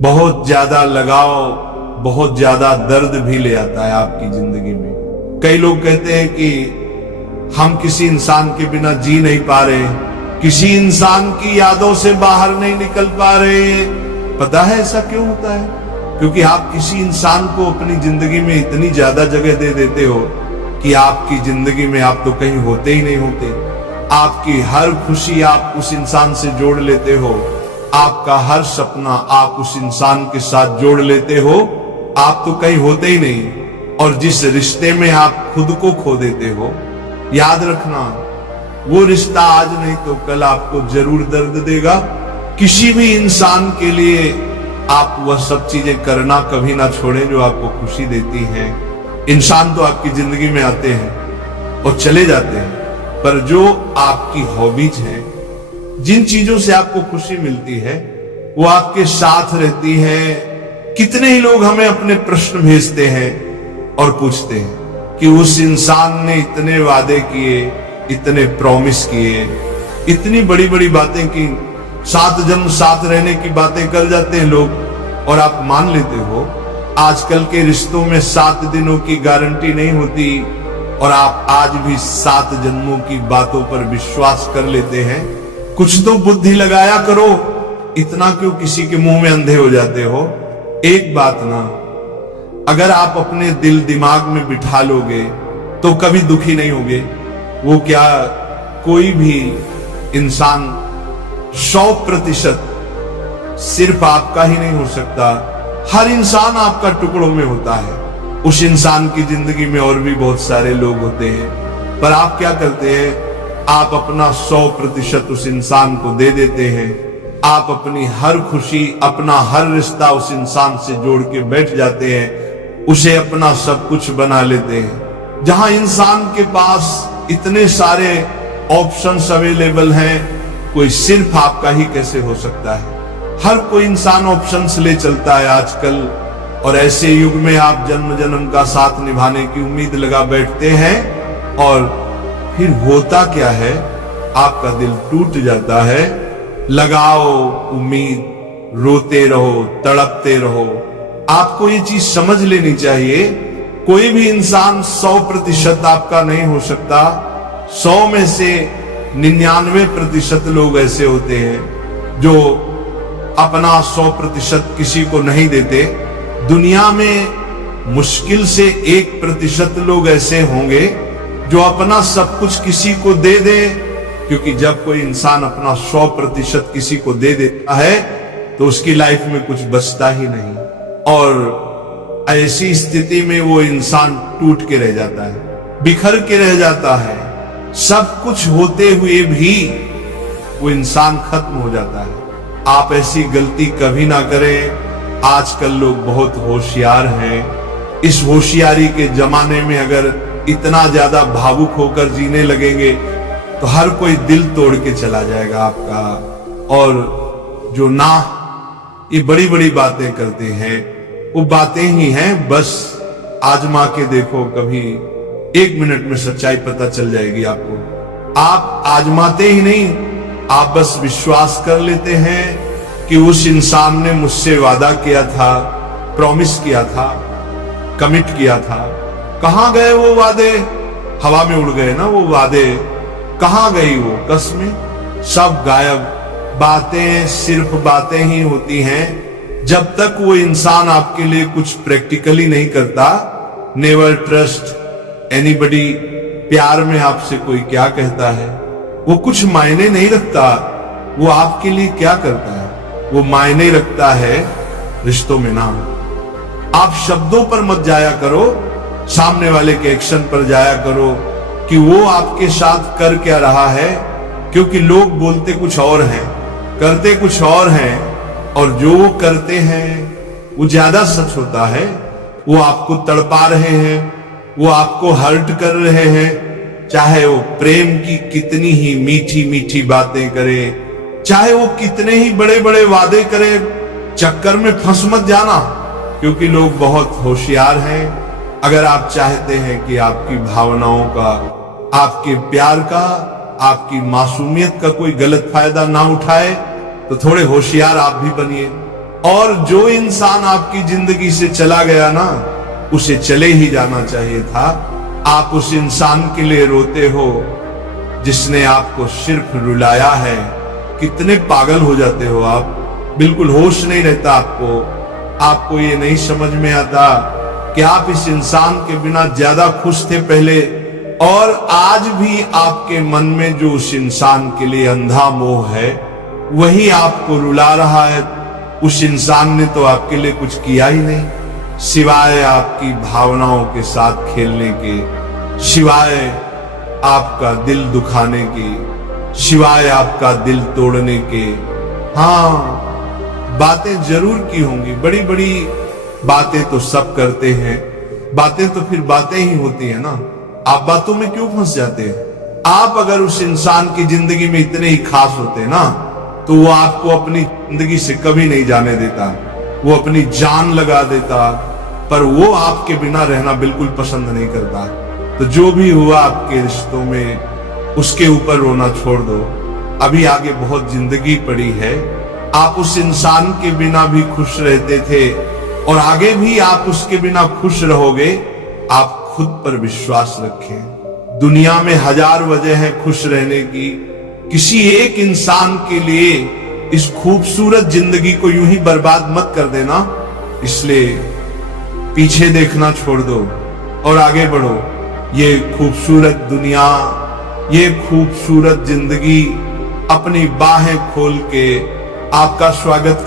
बहुत ज्यादा लगाव, बहुत ज्यादा दर्द भी ले आता है आपकी जिंदगी में। कई लोग कहते हैं कि हम किसी इंसान के बिना जी नहीं पा रहे, किसी इंसान की यादों से बाहर नहीं निकल पा रहे। पता है ऐसा क्यों होता है? क्योंकि आप किसी इंसान को अपनी जिंदगी में इतनी ज्यादा जगह दे देते हो कि आपकी जिंदगी में आप तो कहीं होते ही नहीं होते। आपकी हर खुशी आप उस इंसान से जोड़ लेते हो, आपका हर सपना आप उस इंसान के साथ जोड़ लेते हो, आप तो कहीं होते ही नहीं। और जिस रिश्ते में आप खुद को खो देते हो, याद रखना वो रिश्ता आज नहीं तो कल आपको जरूर दर्द देगा। किसी भी इंसान के लिए आप वह सब चीजें करना कभी ना छोड़ें जो आपको खुशी देती हैं। इंसान तो आपकी जिंदगी में आते हैं और चले जाते हैं, पर जो आपकी हॉबीज हैं, जिन चीजों से आपको खुशी मिलती है, वो आपके साथ रहती है। कितने ही लोग हमें अपने प्रश्न भेजते हैं और पूछते हैं कि उस इंसान ने इतने वादे किए, इतने प्रॉमिस किए, इतनी बड़ी बड़ी बातें की, 7 जन्म साथ रहने की बातें कर जाते हैं लोग और आप मान लेते हो। आजकल के रिश्तों में 7 दिनों की गारंटी नहीं होती और आप आज भी 7 जन्मों की बातों पर विश्वास कर लेते हैं। कुछ तो बुद्धि लगाया करो, इतना क्यों किसी के मुंह में अंधे हो जाते हो? एक बात ना, अगर आप अपने दिल दिमाग में बिठा लोगे तो कभी दुखी नहीं होगे। वो क्या, कोई भी इंसान 100% सिर्फ आपका ही नहीं हो सकता। हर इंसान आपका टुकड़ों में होता है। उस इंसान की जिंदगी में और भी बहुत सारे लोग होते हैं, पर आप क्या करते हैं? आप अपना 100% उस इंसान को दे देते हैं। आप अपनी हर खुशी, अपना हर रिश्ता उस इंसान से जोड़ के बैठ जाते हैं, उसे अपना सब कुछ बना लेते हैं। जहां इंसान के पास इतने सारे ऑप्शंस अवेलेबल हैं, कोई सिर्फ आपका ही कैसे हो सकता है? हर कोई इंसान ऑप्शंस ले चलता है आजकल, और ऐसे युग में आप जन्म जन्म का साथ निभाने की उम्मीद लगा बैठते हैं और फिर होता क्या है? आपका दिल टूट जाता है। लगाओ उम्मीद, रोते रहो, तड़पते रहो। आपको ये चीज समझ लेनी चाहिए, कोई भी इंसान 100% आपका नहीं हो सकता। 100 में से 99% लोग ऐसे होते हैं जो अपना 100% किसी को नहीं देते। दुनिया में मुश्किल से 1% लोग ऐसे होंगे जो अपना सब कुछ किसी को दे दे, क्योंकि जब कोई इंसान अपना 100% किसी को दे देता है तो उसकी लाइफ में कुछ बचता ही नहीं, और ऐसी स्थिति में वो इंसान टूट के रह जाता है, बिखर के रह जाता है। सब कुछ होते हुए भी वो इंसान खत्म हो जाता है। आप ऐसी गलती कभी ना करें। आजकल लोग बहुत होशियार हैं। इस होशियारी के जमाने में अगर इतना ज्यादा भावुक होकर जीने लगेंगे तो हर कोई दिल तोड़ के चला जाएगा आपका। और जो ना ये बड़ी बड़ी बातें करते हैं, वो बातें ही हैं। बस आजमा के देखो, कभी 1 मिनट में सच्चाई पता चल जाएगी आपको। आप आजमाते ही नहीं, आप बस विश्वास कर लेते हैं कि उस इंसान ने मुझसे वादा किया था, प्रॉमिस किया था, कमिट किया था। कहां गए वो वादे? हवा में उड़ गए ना वो वादे। कहां गई वो कसमें? सब गायब। बातें सिर्फ बातें ही होती हैं जब तक वो इंसान आपके लिए कुछ प्रैक्टिकली नहीं करता। Never trust anybody. प्यार में आपसे कोई क्या कहता है वो कुछ मायने नहीं रखता। वो आपके लिए क्या करता है वो मायने रखता है रिश्तों में ना। आप शब्दों पर मत जाया करो, सामने वाले के एक्शन पर जाया करो कि वो आपके साथ कर क्या रहा है, क्योंकि लोग बोलते कुछ और हैं, करते कुछ और हैं, और जो वो करते हैं वो ज्यादा सच होता है। वो आपको तड़पा रहे हैं, वो आपको हर्ट कर रहे हैं, चाहे वो प्रेम की कितनी ही मीठी मीठी बातें करे, चाहे वो कितने ही बड़े बड़े वादे करे। चक्कर में फंस मत जाना, क्योंकि लोग बहुत होशियार हैं। अगर आप चाहते हैं कि आपकी भावनाओं का, आपके प्यार का, आपकी मासूमियत का कोई गलत फायदा ना उठाए, तो थोड़े होशियार आप भी बनिए। और जो इंसान आपकी जिंदगी से चला गया ना, उसे चले ही जाना चाहिए था। आप उस इंसान के लिए रोते हो जिसने आपको सिर्फ रुलाया है। कितने पागल हो जाते हो आप, बिल्कुल होश नहीं रहता आपको ये नहीं समझ में आता कि आप इस इंसान के बिना ज्यादा खुश थे पहले, और आज भी आपके मन में जो उस इंसान के लिए अंधा मोह है वही आपको रुला रहा है। उस इंसान ने तो आपके लिए कुछ किया ही नहीं, सिवाय आपकी भावनाओं के साथ खेलने के, सिवाय आपका दिल दुखाने के, सिवाय आपका दिल तोड़ने के। हाँ, बातें जरूर की होंगी, बड़ी बड़ी बातें तो सब करते हैं, बातें तो फिर बातें ही होती है ना। आप बातों में क्यों फंस जाते हैं? आप अगर उस इंसान की जिंदगी में इतने ही खास होते ना, तो वो आपको अपनी जिंदगी से कभी नहीं जाने देता, वो अपनी जान लगा देता, पर वो आपके बिना रहना बिल्कुल पसंद नहीं करता। तो जो भी हुआ आपके रिश्तों में, उसके ऊपर रोना छोड़ दो। अभी आगे बहुत जिंदगी पड़ी है। आप उस इंसान के बिना भी खुश रहते थे और आगे भी आप उसके बिना खुश रहोगे। आप खुद पर विश्वास रखें। दुनिया में हजार वजह है खुश रहने की, किसी एक इंसान के लिए इस खूबसूरत जिंदगी को यूं ही बर्बाद मत कर देना। इसलिए पीछे देखना छोड़ दो और आगे बढ़ो। ये खूबसूरत दुनिया, ये खूबसूरत जिंदगी अपनी बाहें खोल के आपका स्वागत कर